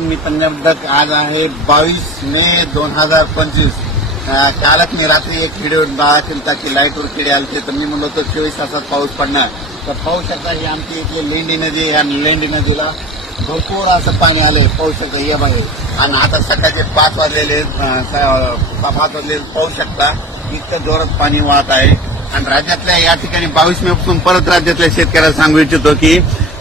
मी पंजाबदक आज आहे बावीस मे दोन हजार पंचवीस. कालच मी रात्री एक व्हिडिओ बाळा केलता की लाईटवर किडे आलते तर मी म्हणलो होतो चोवीस तासात पाऊस पडणार. तर पाहू शकता ही आमची इथली लेंडी नदी आहे लेंडी नदीला भरपूर असं पाणी आलंय पाहू शकता या बाहेर. आणि आता सकाळचे पाच वाजलेले स- पाच वाजलेले पाहू शकता इतकं जोरात पाणी वाहत आहे. आणि राज्यातल्या या ठिकाणी बावीस मे पासून परत राज्यातल्या शेतकऱ्याला सांगू इच्छितो की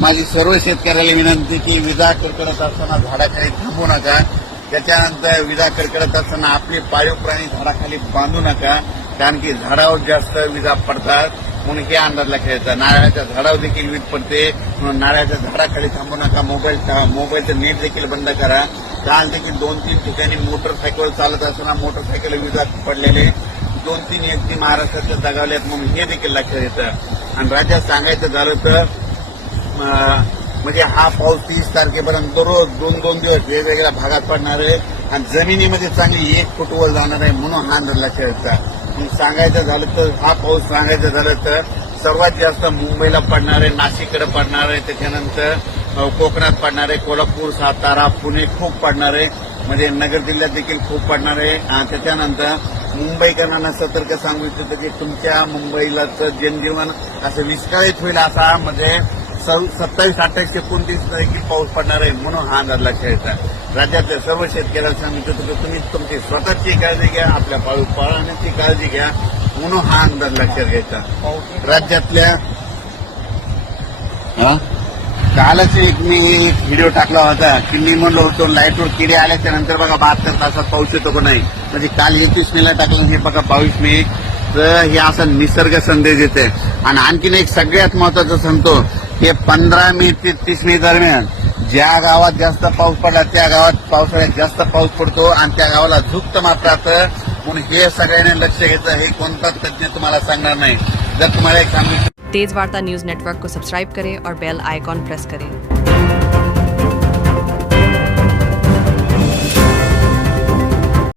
माझी सर्व शेतकऱ्याला विनंती की विजा कडकडत असताना झाडाखाली थांबू नका. त्याच्यानंतर विजा कडकडत असताना आपले पाळीव प्राणी झाडाखाली बांधू नका. कारण की झाडावर जास्त विजा पडतात म्हणून हे अंदाज लक्षात नारळाच्या झाडावर देखील वीज पडते म्हणून नारळाच्या झाडाखाली थांबू नका. मोबाईल मोबाईलचं नेट देखील बंद करा. काल देखील दोन तीन ठिकाणी मोटरसायकल चालत असताना मोटरसायकल विजा पडलेले. दोन तीन व्यक्ती महाराष्ट्रातल्या दगावल्यात म्हणून हे देखील लक्षात येतं. आणि राज्यात सांगायचं झालं तर म्हणजे हा पाऊस तीस तारखेपर्यंत दररोज दोन दोन दिवस वेगवेगळ्या भागात पडणार आहे आणि जमिनीमध्ये चांगली एक फुटवर जाणार आहे म्हणून हा धरला खेळचा मग सांगायचं झालं तर हा पाऊस सांगायचं झालं तर सर्वात जास्त मुंबईला पडणार आहे नाशिककडे पडणार आहे त्याच्यानंतर कोकणात पडणार आहे कोल्हापूर सातारा पुणे खूप पडणार आहे. म्हणजे नगर जिल्ह्यात देखील खूप पडणार आहे. त्याच्यानंतर मुंबईकरांना सतर्क सांगू इच्छितो की तुमच्या मुंबईला जनजीवन असं विस्कळीत होईल असा म्हणजे सत्तावीस अठ्ठावीस एकोणतीस तारखेला पाऊस पडणार आहे म्हणून हा अंदाज लक्षात येतात राज्यातल्या सर्व शेतकऱ्यांना सांगितलं होतं तुम्ही तुमची स्वतःची काळजी घ्या आपल्या पाळू पाळण्याची काळजी घ्या म्हणून हा अंदाज लक्षात घ्यायचा. राज्यातल्या कालच एक मी एक व्हिडिओ टाकला होता. की मी म्हणलो होतो लाईटवर किडे आल्याच्यानंतर बघा बहात्तर तासात पाऊस येतो का नाही. म्हणजे काल एकतीस मेला टाकलं हे बघा बावीस मे. तर हे असा निसर्ग संदेश येते आणि आणखीन एक सगळ्यात महत्वाचं सांगतो हे पंधरा मे ते तीस मे दरम्यान ज्या गावात जास्त पाऊस पडला त्या गावात पावसाळ्यात जास्त पाऊस पडतो आणि त्या गावाला झुक्त मात्र म्हणून हे सगळ्यांनी लक्ष घ्यायचं हे कोणताच तज्ज्ञ तुम्हाला सांगणार नाही. जर तुम्हाला एक सांगितलं तेज वार्ता न्यूज नेटवर्क को सब्सक्राइब करें और बेल आइकॉन प्रेस करें.